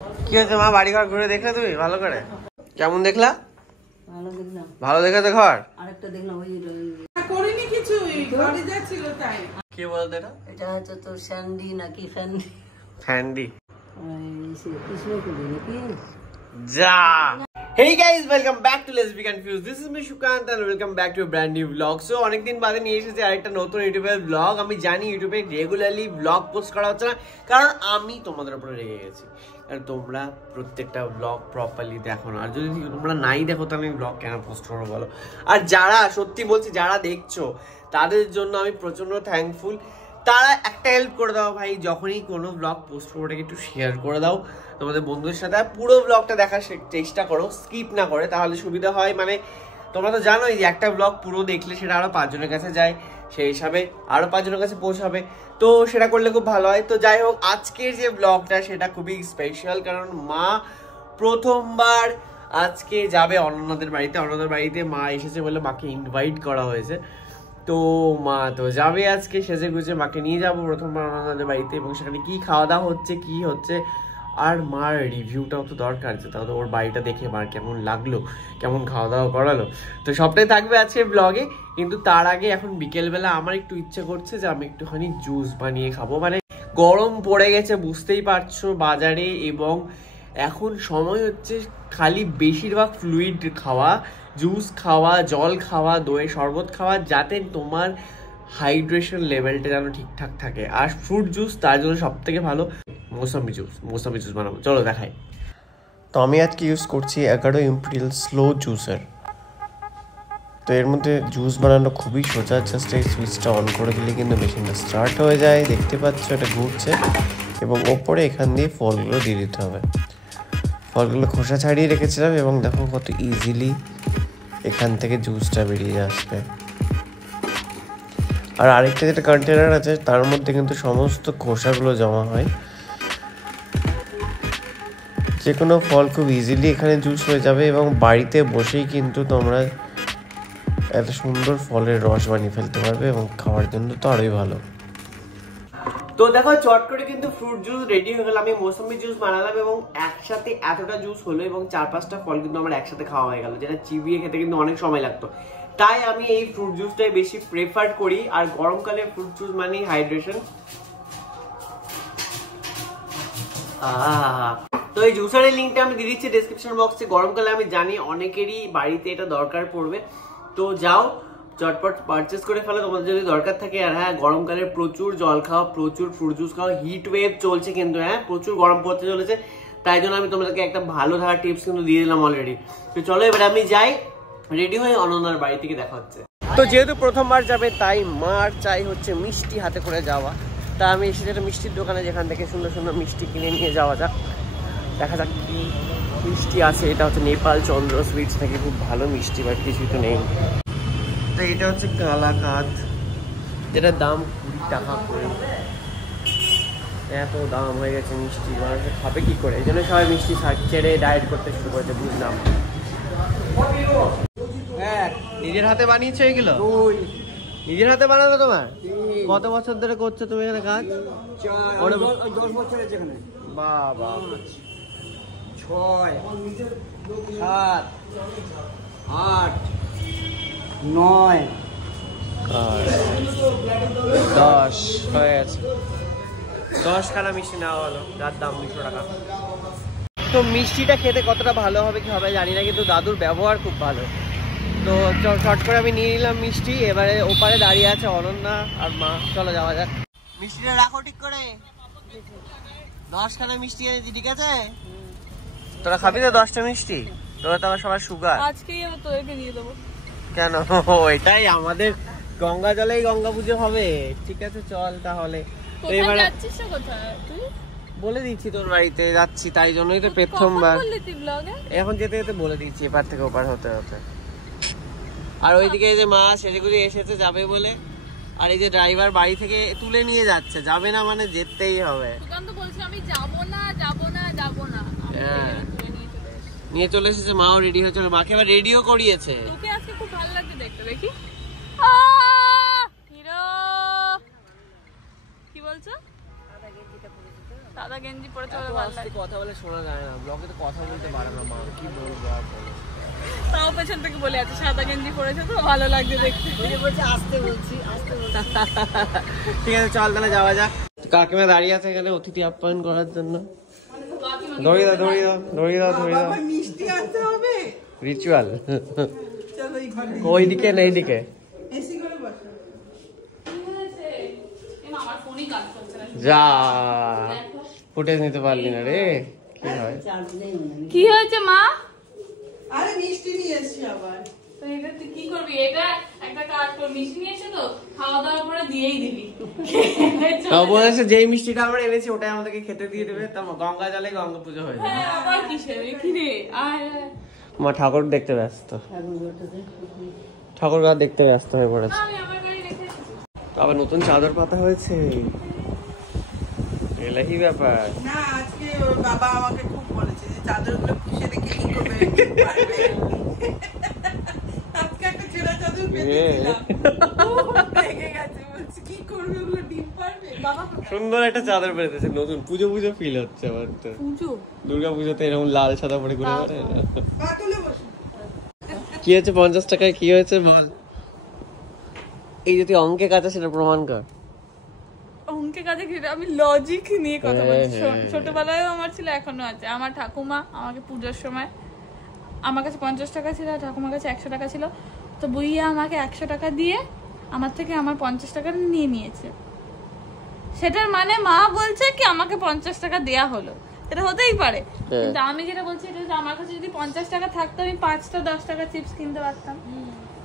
কি হয়েছে মা, বাড়ি ঘর ঘুরে দেখলে তুমি ভালো করে? কেমন দেখলা? ভালো দেখলাম। ভালো দেখেছো ঘর? আরেকটা দেখলাম ওই করিনি কিছু, ঘরে যাচ্ছিল তাই। কি বলতো এটা? এটা হচ্ছে তোর স্যান্ডি নাকি ফ্যান্ডি? ফ্যান্ডি। কৃষ্ণপুরি নাকি? যা। Hey guys, welcome back to Let's Be Confused. This is me Shukant and welcome back to a brand new vlog. So অনেকদিন বাদে নিয়ে এসেছি আরেকটা নতুন ইউটিউবের ব্লগ। আমি জানি ইউটিউবে রেগুলারলি ব্লগ পোস্ট করা হচ্ছে না, কারণ আমি তোমাদের উপরে রেগে গেছি। আর তোমরা প্রত্যেকটা ব্লগ প্রপারলি দেখো না, আর যদি তোমরা নাই দেখো তাহলে আমি ব্লগ কেন পোস্ট করবো বলো? আর যারা সত্যি বলছি যারা দেখছো তাদের জন্য আমি প্রচন্ড থ্যাঙ্কফুল। তারা একটা হেল্প করে দাও ভাই, যখনই কোনো ব্লগ পোস্ট করবো ওটাকে একটু শেয়ার করে দাও তোমাদের বন্ধুদের সাথে। পুরো ব্লগটা দেখার চেষ্টা করো, স্কিপ না করে, তাহলে সুবিধা হয়। মানে তোমরা তো জানোই যে একটা ব্লগ পুরো দেখলে সেটা আরো 5 জনের কাছে যায়, সেই হিসাবে আরো 5 জনের কাছে পৌঁছাবে, তো সেটা করলে খুব ভালো হয়। তো যাই হোক, আজকের যে ব্লগটা সেটা খুবই স্পেশাল, কারণ মা প্রথমবার আজকে যাবে অনন্যাদের বাড়িতে। অনন্যাদের বাড়িতে মা এসেছে বলে মাকে ইনভাইট করা হয়েছে, তো মা তো যাবে আজকে সেজে গুজে। মাকে নিয়ে যাবো প্রথমবার অনন্যাদের বাড়িতে, এবং সেখানে কি খাওয়া দাওয়া হচ্ছে কি হচ্ছে আর মার রিভিউটাও তো দরকার, যে তাহলে ওর বাড়িটা দেখে মার কেমন লাগলো, কেমন খাওয়া দাওয়া করালো, তো সবটাই থাকবে আজকে ব্লগে। কিন্তু তার আগে এখন বিকেলবেলা আমার একটু ইচ্ছে করছে যে আমি একটুখানি জুস বানিয়ে খাবো। মানে গরম পড়ে গেছে বুঝতেই পারছো বাজারে, এবং এখন সময় হচ্ছে খালি বেশিরভাগ ফ্লুইড খাওয়া, জুস খাওয়া, জল খাওয়া, দইয়ের শরবত খাওয়া, যাতে তোমার হাইড্রেশন লেভেলটা যেন ঠিকঠাক থাকে। আর ফ্রুট জুস তার জন্য সব থেকে ভালো মৌসাম্বি জুস বানাবো, চলো দেখাই। তো আমি আজকে ইউজ করছি 11 ইম্পেরিয়াল স্লো জুসার। তো এর মধ্যে জুস বানানো খুবই সোজা, জাস্ট এই সুইচটা অন করে দিলে কিন্তু মেশিনটা স্টার্ট হয়ে যায়। দেখতে পাচ্ছ এটা ঘুরছে, এবং ওপরে এখান দিয়ে ফলগুলো দিয়ে দিতে হবে। ফলগুলো খোসা ছাড়িয়ে রেখেছিলাম, এবং দেখো কত ইজিলি এখান থেকে জুসটা বেরিয়ে আসবে। আর আরেকটা যেটা কন্টেনার আছে তার মধ্যে কিন্তু সমস্ত খোসাগুলো জমা হয়। যে কোনো ফল খুব ইজিলি এখানে জুস হয়ে যাবে, এবং বাড়িতে বসেই কিন্তু তোমরা এত সুন্দর ফলের রস বানিয়ে ফেলতে পারবে, এবং খাওয়ার জন্য তো আরোই ভালো। তো দেখো চট করে কিন্তু ফ্রুট জুস রেডি হয়ে গেল। আমি মৌসুমি জুস বানালাম, এবং একসাথে এতটা জুস হলো, এবং 4-5টা ফল কিন্তু আমার একসাথে খাওয়া হয়ে গেল, যেটা চিবিয়ে খেতে কিন্তু অনেক সময় লাগতো। তাই আমি এই ফ্রুট জুসটাই বেশি প্রেফার করি। আর গরমকালে ফ্রুট জুস মানে হাইড্রেশন। তো এই জুসারের লিঙ্কটা আমি দিয়ে দিচ্ছি ডেসক্রিপশন বক্সে। গরমকালে আমি জানি অনেকেরই বাড়িতে এটা দরকার পড়বে, তো যাও চটপট পারচেস করে ফেলো তোমাদের যদি দরকার থাকে। আর হ্যাঁ, গরমকালে প্রচুর জল খাও, প্রচুর ফ্রুট জুস খাও। হিট ওয়েভ চলছে কিন্তু, হ্যাঁ প্রচুর গরম পড়তে চলেছে, তাই জন্য আমি তোমাদেরকে একটা ভালো থাকার টিপস কিন্তু দিয়ে দিলাম অলরেডি। তো চলো এবার আমি যাই, রেডি হয়ে অনন্যার বাড়ি থেকে দেখা হচ্ছে। তো যেহেতু প্রথমবার যাবে তাই মার চাই হচ্ছে মিষ্টি হাতে করে যাওয়া। তা আমি এসেছি একটা মিষ্টির দোকানে, যেখান থেকে সুন্দর সুন্দর মিষ্টি কিনে নিয়ে যাওয়া যাক। দেখা যাক কি মিষ্টি আছে। এটা হচ্ছে নেপাল চন্দ্র সুইটস থেকে, খুব ভালো মিষ্টি, বাট কিছুই তো নেই। তো এটা হচ্ছে কালাকাঁদ, যেটার দাম 20 টাকা করে। এত দাম হয়ে গেছে মিষ্টি, মানুষের খাবে কি করে? এই জন্য সবাই মিষ্টি ছেড়ে ডায়েট করতে শুরু করেছে, বুঝলাম। নিজের হাতে বানিয়েছো এগুলো? নিজের হাতে বানানো তোমার? কত বছর ধরে করছো তুমি এখানে কাজ? 10 বছর এখানে। বাবা, 6, 7, 8, 9, 10 হয়ে গেছে। 10 খানা মিষ্টি নেওয়া হলো, যার দাম 200 টাকা। তো মিষ্টিটা খেতে কতটা ভালো হবে কি হবে জানি না, কিন্তু দাদুর ব্যবহার খুব ভালো। তো শর্ট করে আমি নিয়ে নিলাম মিষ্টি। এবারে ওপারে দাঁড়িয়ে আছে অনন্যা আর মা, চলো যাওয়া যাক। মিষ্টিটা রাখো ঠিক করে। 10 খানা মিষ্টি এনেছি, ঠিক আছে? তোরা খাবি তো 10টা মিষ্টি? তোরা তো আমার সবার সুগার। আজকেই আমি তোকে দিয়ে দেবো। কেন? এটাই আমাদের গঙ্গা জলেই গঙ্গা পুজো হবে। ঠিক আছে চল তাহলে। তো এবার যাচ্ছিস কোথায় তুই? বলে দিচ্ছি তোর বাড়িতে যাচ্ছি, তাই জন্যই তো প্রথমবার। এখন যেতে যেতে বলে দিচ্ছি, এপার থেকে ওপার হতে হতে। আর ওইদিকে যে মা সেজেগুলি এসেছে যাবে বলে, আর এই যে ড্রাইভার বাড়ি থেকে তুলে নিয়ে যাচ্ছে। যাবে না মানে যেতেই হবে। আমি যাবো না। নিয়ে চলে এসেছে, মাও রেডি হয়ে চলে, মাকে আবার রেডিও করিয়েছে। তোকে আজকে খুব ভালো লাগছে দেখতে, দেখি। হিরো কি বলছো? সাদা গেঞ্জি পরে চলে ভালো লাগে। কথা বলে শোনা যায় না, ব্লগে তো কথা বলতে পারে না মা, কি বলবো আর বলো। তাও পেছন থেকে বলে আছে সাদা গেঞ্জি পরেছে তো ভালো লাগছে দেখতে। আসতে বলছি। ঠিক আছে চল তাহলে যাওয়া যাক। কাকিমা দাঁড়িয়ে আছে এখানে অতিথি আপ্যায়ন করার জন্য। ধরিয়ে দাও মিষ্টি আনতে হবে। রিচুয়াল চলো ওইদিকে না এইদিকে এসি করে বসো। আমার ফোনই কাজ করছে না। যা ফুটেজ নিতে পারলি না রে, কি হয়? কি হয়েছে মা? আরে মিষ্টি নিয়ে এসছি আবার। তো এটা তুই কি করবি? এটা একটা কাজ কর, মিষ্টি নিয়ে এসে তো খাওয়া দাওয়ার পরে দিয়েই দিবি। অবশ্যই যেই মিষ্টিটা আমরা এনেছি ওটাই আমাদেরকে খেতে দিয়ে দেবে, তারপর গঙ্গা জলে গঙ্গা পুজো হয়ে যাবে। হ্যাঁ আবার কিসের কি রে? আয় মা ঠাকুর দেখতে ব্যস্ত, ঠাকুর দেখতে ব্যস্ত হয়ে পড়েছে। আমি আমার গাড়ি রেখে এসেছি। আবার নতুন চাদর পাতা হয়েছে, এলাহি ব্যাপার। না আজকে ওর বাবা আমাকে খুব বলেছে যে চাদরগুলো পুষে রেখে কি করবে পারবে। আজকে একটা ছেঁড়া চাদর পেয়েছিলাম, রেখে গেছে, বলছি কি করবে ওগুলো ডিম পারবে। বাবা সুন্দর একটা চাদর পেতেছে নতুন, পুজো পুজো ফিল হচ্ছে আমার তো। পুজো দুর্গা পুজোতে এরকম লাল সাদা পরে ঘুরে বেড়ায় না। পা তুলে বসো। কি হয়েছে 50 টাকায়, কি হয়েছে বল? এই যদি অঙ্কে কাছে সেটা প্রমাণ কর। অঙ্কে কাজে ঘিরে আমি লজিক নিয়ে কথা বলছি। হ্যাঁ। ছোটবেলায়ও আমার ছিল, এখনো আছে। আমার ঠাকুমা আমাকে পুজোর সময়, আমার কাছে 50 টাকা ছিল, ঠাকুমার কাছে 100 টাকা ছিল, তো বুইয়া আমাকে 100 টাকা দিয়ে আমার থেকে আমার 50 টাকা নিয়ে নিয়েছে। সেটার মানে মা বলছে কি আমাকে 50 টাকা দেয়া হলো, এটা হতেই পারে। কিন্তু আমি যেটা বলছি এটা হচ্ছে, আমার কাছে যদি 50 টাকা থাকতো আমি 5টা 10 টাকা চিপস কিনতে পারতাম।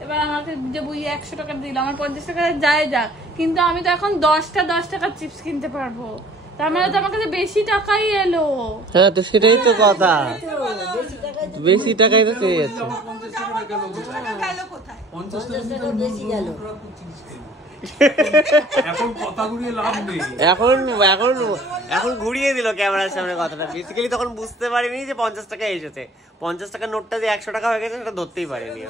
এবার আমাকে যে বুইয়া 100 টাকা দিল, আমার 50 টাকা যায় যাক, কিন্তু আমি তো এখন 10টা 10 টাকার চিপস কিনতে পারবো। তার মানে তো আমার কাছে বেশি টাকাই এলো। হ্যাঁ তো সেটাই তো কথা, বেশি টাকাই তো পেয়ে যাচ্ছে। গেল কোথায়? 50 টাকা বেশি গেল। এখন কথা ঘুরিয়ে লাভ নেই। এখন ঘুরিয়ে দিল ক্যামেরার সামনে কথাটা। বেসিক্যালি তখন বুঝতে পারিনি যে 50 টাকা এসেছে, 50 টাকার নোটটা যে 100 টাকা হয়ে গেছে সেটা ধরতেই পারিনি।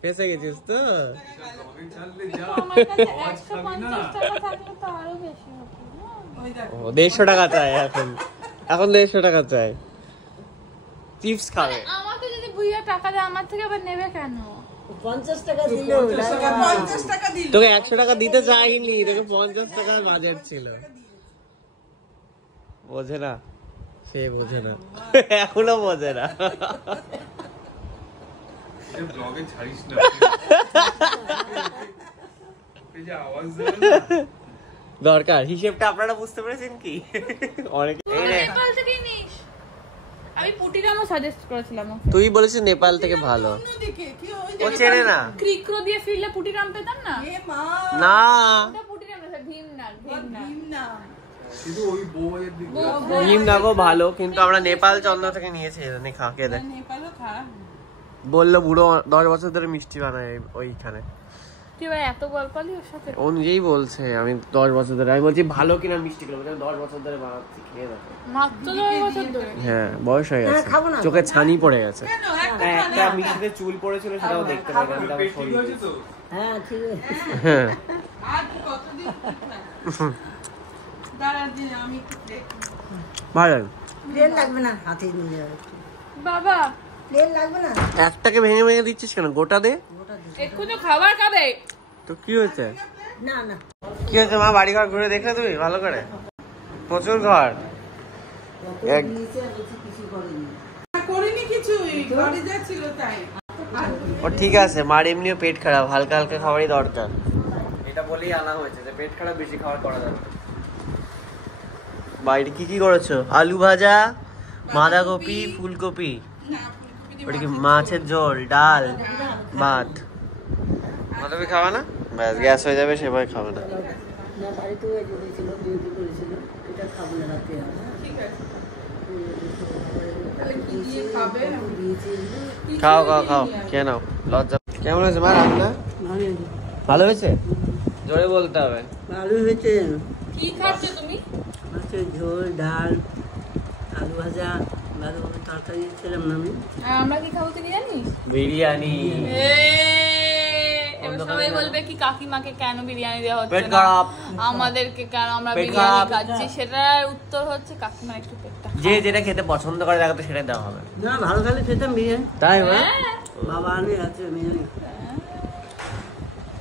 ফেসে গেছিস তো। আমার কাছে 150 টাকা থাকলে তো আরো বেশি হতো না? ওই দেখো 150 টাকা চাই এখন 150 টাকা চাই, চিপস খাবে। আমাকে যদি বুইয়া টাকা দেয় আমার থেকে আবার নেবে কেন? 50 টাকা দিল। 50 টাকা দিল। তোকে 100 টাকা দিতে চাইনি, তোকে 50 টাকার বাজেট ছিল। বোঝে না, সে বোঝে না, এখনো বোঝে না। ব্লগে ছাড়িস না, এই যে আওয়াজ দরকার হিসেবটা আপনারা বুঝতে পেরেছেন কি? অনেক নেপাল থেকে নিস। আমি পুটিরামও সাজেস্ট করেছিলাম ওকে। তুই বলেছিস নেপাল থেকে ভালো, অন্যদিকে কি ওই ও চেনে না। ক্রিক্রো দিয়ে ফিরলে পুটিরাম পেতাম না? এ মা না ওটা পুটিরাম না, ভীমনাগ। ভীম না শুধু ওই বউয়ের দিকে। ভীমনাগও ভালো, কিন্তু আমরা নেপাল চন্দ্র থেকে নিয়েছি। খাকে দেখ, নেপালও খারাপ। বললো বুড়ো 10 বছর ধরে মিষ্টি বানায় ওইখানে। তুই ভাই এত গল্পালি ওর সাথে? ও নিজেই বলছে আমি 10 বছর ধরে, আমি বলছি ভালো কিনা মিষ্টি গুলো, 10 বছর ধরে বানাচ্ছি, খেয়ে দেখো। মাত্র 10 বছর ধরে? হ্যাঁ বয়স হয়ে গেছে, চোখে ছানি পড়ে গেছে। একটা মিষ্টিতে চুল পড়েছিল সেটাও দেখতে পাবেন। পেটি হয়েছে তো। হ্যাঁ ঠিক আছে। হ্যাঁ আর কতদিন দাঁড়া দিন আমি দেখি। ভালো প্লেন লাগবে না, হাতে নিয়ে যাবে। বাবা প্লেন লাগবে না। একটাকে ভেঙে ভেঙে দিচ্ছিস কেন? গোটা দে। এক্ষুনি খাবার খাবে। তো কি হয়েছে? না না কি হয়েছে মা? বাড়ি ঘর ঘুরে দেখলে তুমি ভালো করে? প্রচুর ঘর। নিচে বলছি কিছু করেনি। করিনি কিছুই, ঘরে যা ছিল তাই। ও ঠিক আছে, মার এমনিও পেট খারাপ, হালকা হালকা খাবারই দরকার। এটা বলেই আনা হয়েছে যে পেট খারাপ, বেশি খাবার করা যাবে। বাইরে কি কি করেছো? আলু ভাজা, বাঁধাকপি, ফুলকপি, ওটা কি মাছের ঝোল, ডাল, ভাত। বাঁধাকপি খাওয়া না? ব্যাস গ্যাস হয়ে যাবে, সেভাবে খাবে না। না বাড়িতে ওই যে হয়েছিল, ডিউটি করেছিল, এটা খাবো না রাতে। ঠিক আছে তাহলে কি দিয়ে খাবে? খাও খাও খাও, খেয়ে নাও, লজ্জা। কেমন হয়েছে মা রান্না? ভালো হয়েছে? জোরে বলতে হবে। ভালো হয়েছে। কি খাচ্ছ তুমি? মাছের ঝোল, ডাল, আলু ভাজা, বাঁধাকপি তরকারি ছিলাম না আমি। আর আমরা কি খাবো তুই জানিস? বিরিয়ানি। এবার সবাই বলবে কি কাকিমাকে কেন বিরিয়ানি দেওয়া হচ্ছে পেট না, খারাপ, আমাদেরকে কেন আমরা পেট বিরিয়ানি খারাপ। খাচ্ছি, সেটার উত্তর হচ্ছে কাকিমা একটু পেটটা যে যেটা খেতে পছন্দ করে তাকে তো সেটাই দেওয়া হবে। না ভালো খেলে খেতাম বিরিয়ানি। তাই না? বাবা আনে আছে বিরিয়ানি।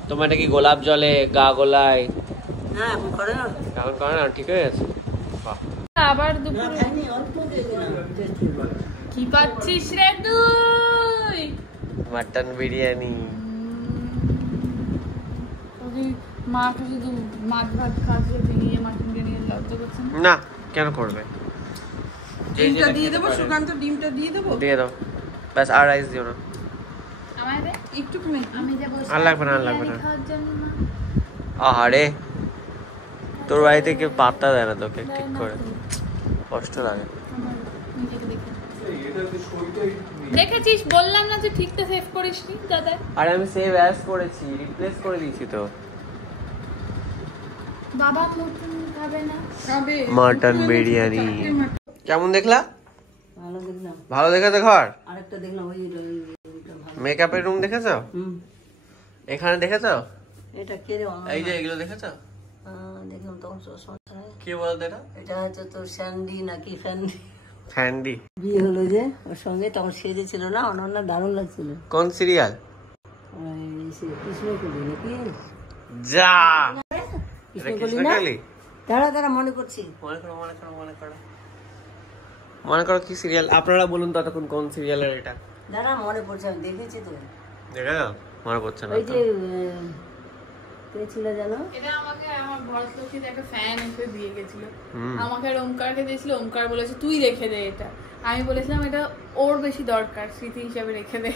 তোমার এটা কি গোলাপ জলে গা গোলায় হ্যাঁ এখন করে না। এখন করে না? ঠিক হয়ে গেছে। বাহ। আবার না দুপুরে খাইনি, অল্প দিয়েছিলাম, টেস্ট করে। কি পাচ্ছিস রে তুই? মাটন বিরিয়ানি। ওই মাকে শুধু মাছ ভাত খাচ্ছে, নিয়ে মাটন নিয়ে লজ্জা করছে না? না, কেন করবে? যে ডিমটা যেটা দিয়ে খেতে দেবো, পারে। সুকান্ত ডিমটা দিয়ে দেবো। দিয়ে দাও ব্যাস, আর রাইস দিও না। আমায় দে, একটু কমে আমি যাবো আর লাগবে না, আর লাগবে না। খাওয়ার জন্য না। আহারে, তোর বাড়িতে কেউ পাত্তা দেয় না তোকে ঠিক করে, কষ্ট লাগে। আমার নিজেকে দেখে। এটা তো সইটাই নেই। দেখেছিস, বললাম না তুই ঠিকটা সেভ করিসনি দাদা। আরে আমি সেভ অ্যাজ করেছি, রিপ্লেস করে দিয়েছি তো। বাবা মটন খাবে না? খাবে। মাটন বিরিয়ানি কেমন দেখলা? ভালো দেখলাম। ভালো দেখেছো ঘর? আরেকটা দেখলাম ওই ওইটা ভালো। মেকআপের রুম দেখেছো? হুম। এখানে দেখেছো? এটা কে রে? এই যে এগুলো দেখেছো? দেখলাম তখন চশমা ছাড়া। কি বলতো এটা? এটা হচ্ছে তোর স্যান্ডি নাকি ফ্যান্ডি। ফ্যান্ডি। বিয়ে হলো যে ওর সঙ্গে, তখন সেজেছিল না, অনন্যা দারুণ লাগছিল। কোন সিরিয়াল? ওই সে কৃষ্ণকলি নাকি? যা কৃষ্ণকলি না? কৃষ্ণকালী? দাঁড়া দাঁড়া মনে করছি। মনে করো, মনে করো, মনে করো, মনে করো কি সিরিয়াল? আপনারা বলুন ততক্ষণ কোন সিরিয়ালের এটা। দাঁড়া মনে পড়ছে, আমি দেখেছি তো। দেখে যাও, মনে পড়ছে না ওই তো। যে কে ছিল জানো? এটা আমাকে আমার ভরতলক্ষ্মীতে একটা ফ্যান এসে দিয়ে গেছিল। হুম। আমাকে আর ওমকারকে দিয়েছিল, ওমকার বলেছে তুই রেখে দে এটা। আমি বলেছিলাম এটা ওর বেশি দরকার, স্মৃতি হিসাবে রেখে দে।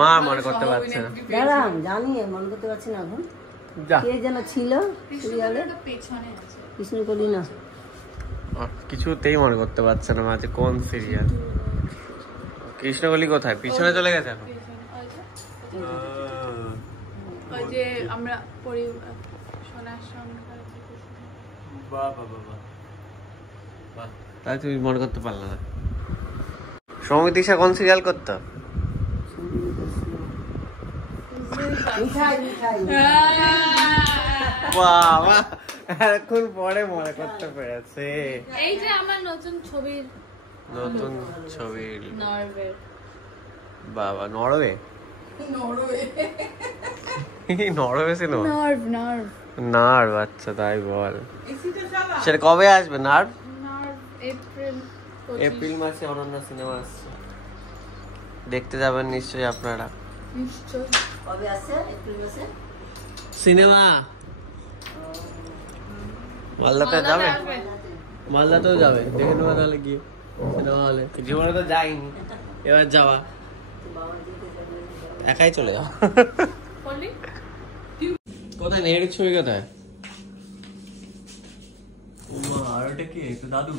মা মনে করতে পারছে না। দাঁড়া জানি, মনে করতে পারছি না এখন। যা, কে যেন ছিল সিরিয়ালে? কৃষ্ণকলিটা পেছনে আছে। কৃষ্ণকলি না? কিছুতেই মনে করতে পারছে না মাঝে কোন সিরিয়াল। কৃষ্ণকলি কোথায়? পিছনে চলে গেছে এখন। পেছনে, ওই যে আমরা পড়ি সোনার সংখ্যা। বাহ বাহ বাহ বাহ বাহ, তাই তুমি মনে করতে পারলে না। সৌমিতিশা কোন সিরিয়াল করতো? মিঠাই মিঠাই। বাবা, এখন পরে মনে করতে পেরেছে। এই যে আমার নতুন ছবির নতুন ছবির নরওয়ে। বাবা, Norway? Norway. Norway cinema? Nerve nerve nerve, আচ্ছা তাই বল। এসিটা চালা। সেটা কবে আসবে নার্ভ? নার্ভ এপ্রিল এপ্রিল মাসে অনন্য সিনেমা আসছে, দেখতে যাবেন নিশ্চয়ই আপনারা। নিশ্চয়। কবে আসছে? এপ্রিল মাসে সিনেমা মালদাতে যাবে? মালদাতেও যাবে, দেখে নেওয়া তাহলে গিয়ে সিনেমা হলে। জীবনে তো যাইনি, এবার যাওয়া। একাই চলে যাও। বলি কোথায় নেহেরুর ছবি কোথায়? ওমা, আর ওটা কি? একটু দাদু?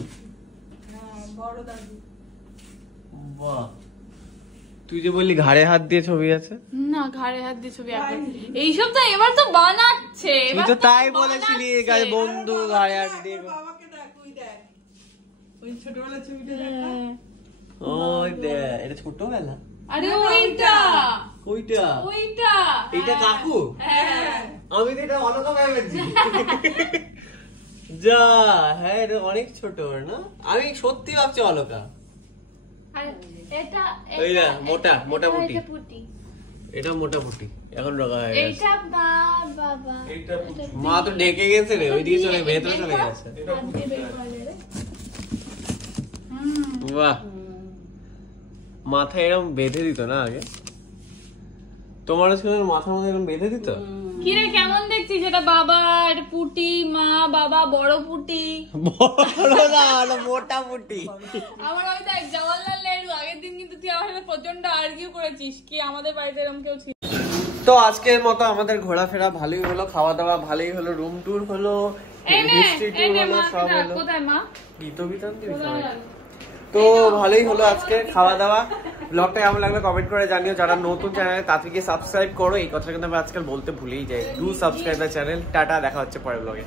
বড় দাদু। বাহ, তুই যে বললি ঘাড়ে হাত দিয়ে ছবি আছে। না, ঘাড়ে হাত দিয়ে ছবি আঁকে। এইসব তো এবার তো বানাচ্ছে। তুই এবার তো তাই বানাচ্ছে। বলেছিলি গায়ে বন্ধু ঘাড়ে হাত দিয়ে। বাবাকে দেখ, ওই দেখ। ওই ছোটবেলার ছবিটা দেখ। হ্যাঁ। ওই দেখ, এটা ছোটবেলা। আরে ওইটা ওইটা ওইটা এইটা কাকু? হ্যাঁ। আমি তো এটা অনকা ভেবেছি। যা, হ্যাঁ এটা অনেক ছোট না? আমি সত্যি ভাবছি অলকা। আরে এটা ওই না, মোটা মোটামুটি। এটা পুটি। এটা মোটামুটি এখন রোগা হয়ে গেছে। এইটা বাবা এইটা পুচু। মা তো ডেকে গেছে রে, ওইদিকে চলে ভেতরে চলে গেছে। হাত দিয়ে বের করে রে। বাহ, মাথায় এরকম বেঁধে দিত না আগে? তোমার ছিল মাথার মধ্যে এরকম বেঁধে দিত? কি রে, কেমন দেখছিস? এটা বাবা, এটা পুটি, মা বাবা, বড় পুটি। বড় না, ওটা মোটামুটি। আমার ওই দেখ জওয়াহরলাল নেহরু। আগের দিন কিন্তু তুই আমার সাথে প্রচন্ড আর্গিউ করেছিস কি আমাদের বাড়িতে এরকম কেউ ছিল। তো আজকের মতো আমাদের ঘোরাফেরা ভালোই হলো, খাওয়া দাওয়া ভালোই হলো, রুম ট্যুর হলো, এই নে, হিস্ট্রি এই ট্যুর নে, হলো, মা সব হলো। কোথায় মা? গীত বিতান দিবি কোথায়? সবাই। তো ভালোই হলো আজকে খাওয়া দাওয়া। ব্লগটা কেমন লাগলো কমেন্ট করে জানিও। যারা নতুন চ্যানেলে তাদেরকে সাবস্ক্রাইব করো, এই কথাটা কিন্তু আমি আজকাল বলতে ভুলেই যাই। Do subscribe the channel. Tata, দেখা হচ্ছে পরের ব্লগে।